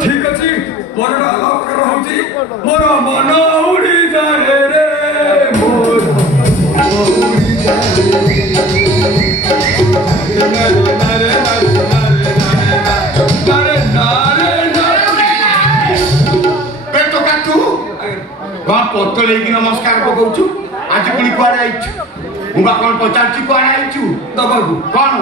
ठीक अच्छी मोर मोर मन उड़ी जाए रे मोर उड़ी पतल नमस्कार पकाऊ आज पुणी कुआड़े आईचु मुझे कौन पचार कुआड़े आईचु दबाकू कौन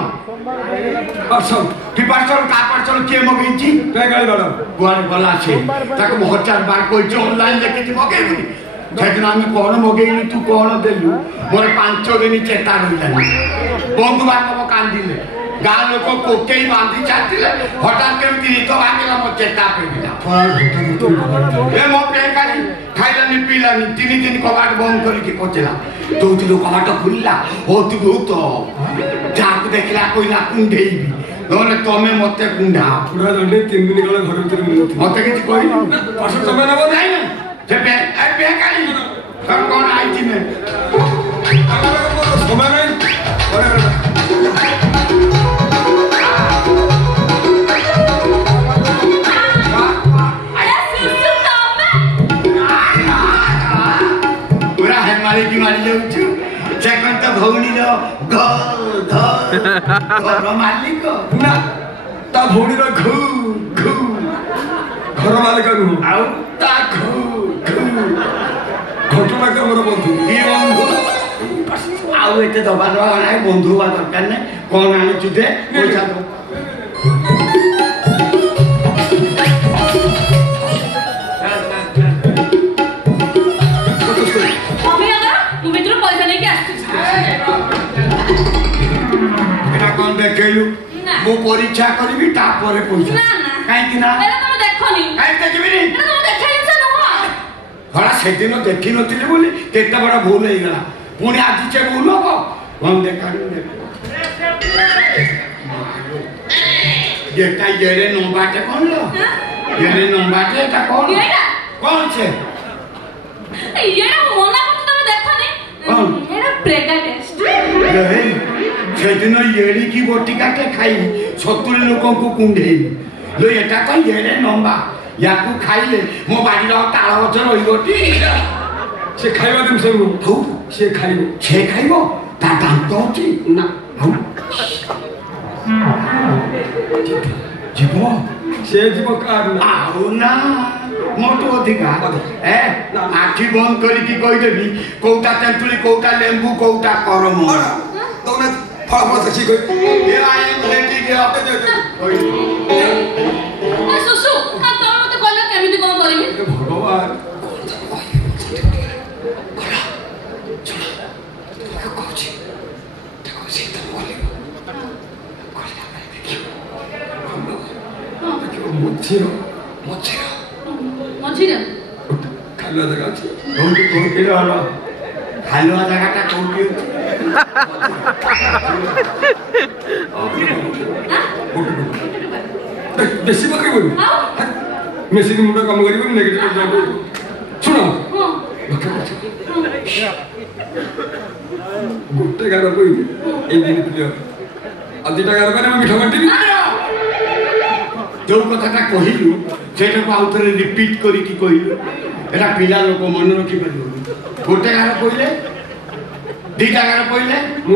पार्सल कि पार्सल का पार्सल किए मगेची गाड़ी बड़ा कुआड़े गला से ताको हजार बार कोई ऑनलाइन लेके मगेबी सेदिन आम कौन मगेलु तू कौन देलु मोर 5 दिन चेता रही बंधु बांधव कांदिले गाँ लोक कोकई बांधी चाहते हठात केमती नित भागला मो चेता पे मो पेकारी खाइलानी पीलानी 3 दिन कबाट बंद करके पचला तो कबाट खुलला होती बहुत जहाँ देखला कोई ना कुंडेबी नहले तमें मत कुंडा पूरा दंडे 3 दिन गला घर भीतर मिलती मत किसी कहना पार्सल समय नब नहीं ना जे पेकारी सब कौन आई ने समय नहीं मारी जाऊँ सेकंड तो भौणी घर मालिक ना ता भौणी घू घू घर मालिक नुह आउ ता घू घू घटना के मोर बंधु ये बंधु आउ एते दबा दबा नाही बंधु बा दरकार ने कोन आनी दे पैसा दो देखलु मो परीक्षा करबी तापर पैसा ना ना काई ना एला तुम देखोनी काई देखबी नी एला तुम देखै छ न हरा सेदिन देखि नथिले बोली केते बड़ा भूल होई गला पुणी आज से भूल हो हम देखानी देखता येरे नंबाटे कोन लो येरे नंबाटे ता कोन येरा कौन छे येरा मोना को तुम देखोनी येरा प्रेगा टेस्ट रे सेदिन येरी की बोटिका के खाई 70 लोगों को कुंडे लो एटा तो येरे नंबा याकू खाइले मो बाड़ी रो ताळ गछ रही गोटी से खाइबा तुम सब हो से खाइबो ता दांत अछि ना हो जीवो से जीव कार आउ ना मोटो अधिकार ए आखि बंद करी की कहि देबी कोउटा तेंतुली कोउटा लेंबू कोउटा करम तोने फल फल सची कोई ये आई एम रेडी के आपे दे ए सुसु का तुम मते कहले केमिति कोन करबी भगवान मझिरे खालुआ जगह अछि कोउटी रहलो खालुआ जगहटा कोउटी बेसी बकरी बोल मेसिन मुंडा काम करिबो नेगेटिव जाबो सुनो गुट्टे गार कोई ए दिन प्रिय अदिटा गार करे मिठा बाटी जो कथाटा कहिलु सेटा को आउथरे रिपीट करी की कहिलु एटा पिला लोक मन रखि परिबो गोटे गार कइले दीटा गार कइले मु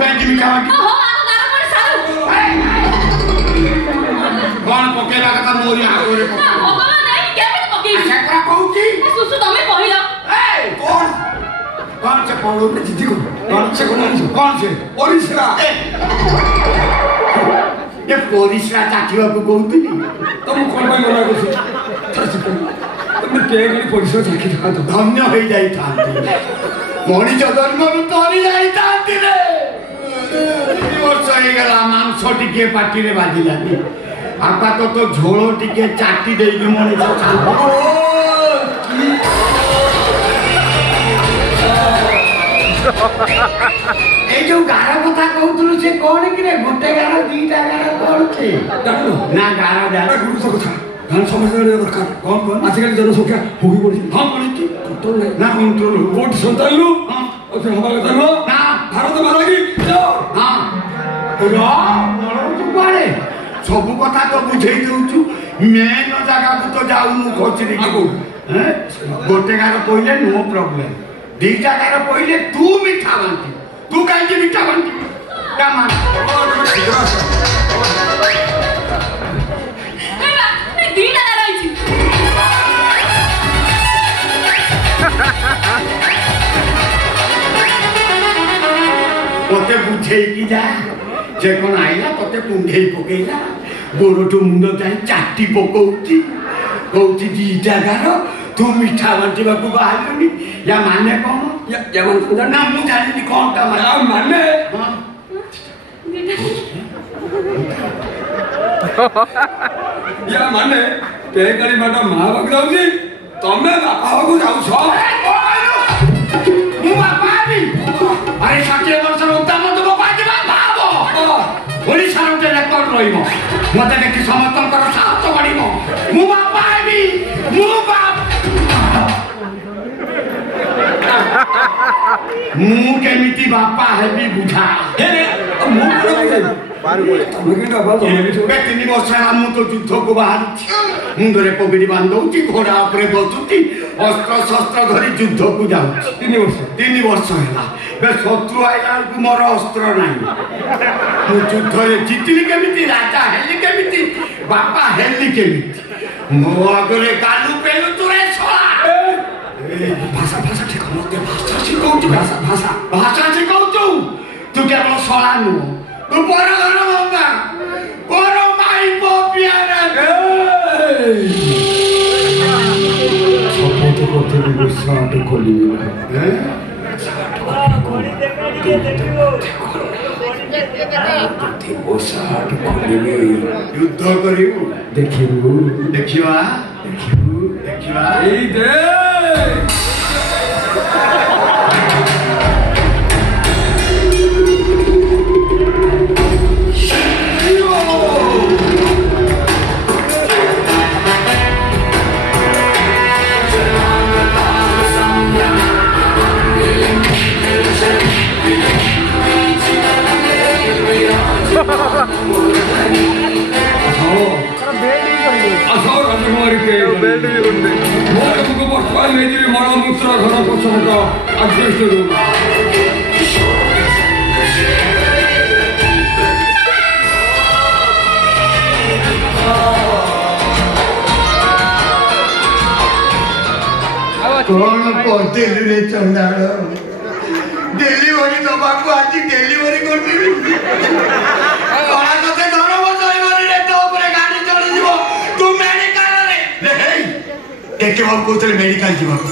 काई की मिठा बाटी हो आ गार पर सारू कोन पकेला कथा मोरी आगरे पका भगवान नहीं केमिति पकेई अच्छा करा कहूची सुसु तमे कहिला ए कौन से पड़ो में जिद्दी कौन से परिश्रा ये परिश्रा चाटिवा को कहूती तुम कोन भाई मना करछ तुम के गली परिश्रा चाखी था तो धन्य हो जाई थांती मणि जन्म रु तरी जाई थांती रे वर्ष हो गला मांस टिके पाटी रे बाजिलानी आपा तो झोलो टिके चाटी देई के मणि ए जो गारा कथा कहउतलु से कोन कि रे गोटे गारा दीटा गारा कोन छे ना गारा गारा गुरु सब था धन समझ रे दरकार कौन आजकल जनसंख्या होगी पड़ी हां पड़ी कंट्रोल ना कंट्रोल वोट संतान लो हां और हमारा कहता नो ना भारत मारा की हां रा ସବୁ କଥା ତ ବୁଝେଇ ଦଉଛୁ ମେନ୍ ଜାଗାକୁ ତ ଯାଉନୁ ଖୋଚିରି ଗୋଟେ ଗାର କହିଲେ ନୋ ପ୍ରୋବ୍ଲେମ ଦି ଜାଗାରେ କହିଲେ ତୁ ମିଠା ବାଣ୍ଟି ତୁ କାହିଁକି ମିଠା ବାଣ୍ଟି ତତେ ବୁଝେଇକି ଯା ଯେ କଣ ଆଇଲା ତତେ କୁଣ୍ଢେଇ ପକେଇଲା ଗୋରଠୁ ମୁଣ୍ଡ ଯାଇ ଚାଟି ପକଉଛି କହୁଛି ଦି ଜାଗାର ତୁ ମିଠା ବାଣ୍ଟିବାକୁ ବାହାରିଲୁନି ୟା ମାନେ କଣ ନା ମୁଁ ଜାଣିନି କଣଟା ମାନେ ୟା ମାନେ କେକାଳି ବାଟ ମା ପାଖକୁ ଯାଉଛି ତମେ ବାପା ପାଖକୁ ଯାଉଛ ମୁଁ ବାପା ହେବି ଆରେ 60 ବର୍ଷର ଉତ୍ତମ ତୁ ବାପା ଯିବା ଭାବ ଓଡ଼ିଶାର ଗୋଟେ ରେକର୍ଡ ରହିବ ମତେ ଦେଖି ସମସ୍ତଙ୍କର ସାହସ ବଢିବ ମୁଁ ବାପା ହେବି ମୁଁ ମୁଁ କେମିତି ବାପା ହେବି ବୁଝା 3 ବର୍ଷ ହେଲା ମୁଁ ତ ଯୁଦ୍ଧକୁ ବାହାରୁଛି ମୁଣ୍ଡରେ ପଗଡି ବାନ୍ଧଉଛି ଘୋଡ଼ା ଉପରେ ବସୁଛି ଅସ୍ତ୍ର ଶସ୍ତ୍ର ଧରି ଯୁଦ୍ଧକୁ ଯାଉଛି 3 ବର୍ଷ ହେଲା ଶତ୍ରୁ ଆଇଲା ବେଳକୁ ମୋର ଅସ୍ତ୍ର ନାହିଁ ମୁଁ ଯୁଦ୍ଧରେ ଜିତିଲି କେମିତି ରାଜା ହେଲି କେମିତି ବାପା ହେଲି କେମିତି ମୋ ଆଗରେ ଗାଲୁ ପେଲୁ ତୁରେ ଶଳା ଭାଷା ଠିକ ମତେ ଭାଷା ଶିଖଉଛୁ ଭାଷା ଶିଖଉଛୁ ତୁ କେବଳ ଶଳା ନୁହଁ ତୁ ପରଘର ମଙ୍ଗା ପର ମାଇ ପିଆରେ ଶପଥ କରିଥିଲି ସାର୍ଟ ଖୋଲିବି ଯୁଦ୍ଧ କରିବୁ ଦେଖିବୁ ଦେଖିବା ଏଇ ଦେ ମଳମୂତ୍ର ଘର ପଛପଟ ଆଜବେଷ୍ଟ ରୁମ୍ କଣ କରିଦେଲୁ ରେ ଚଣ୍ଡାଳ ଡେଲିଭରି ଦବାକୁ ଆଜି ଡେଲିଭରି କରିଦେବି ତତେ ଧରବ ଡ୍ରାଇଭରରେ ତୋ ଉପରେ ଗାଡି ଚଳିଯିବ ତୁ ମେଡିକାଲରେ ଦେଖିବାକୁ କହୁଥିଲେ ମେଡିକାଲ ଯିବାକୁ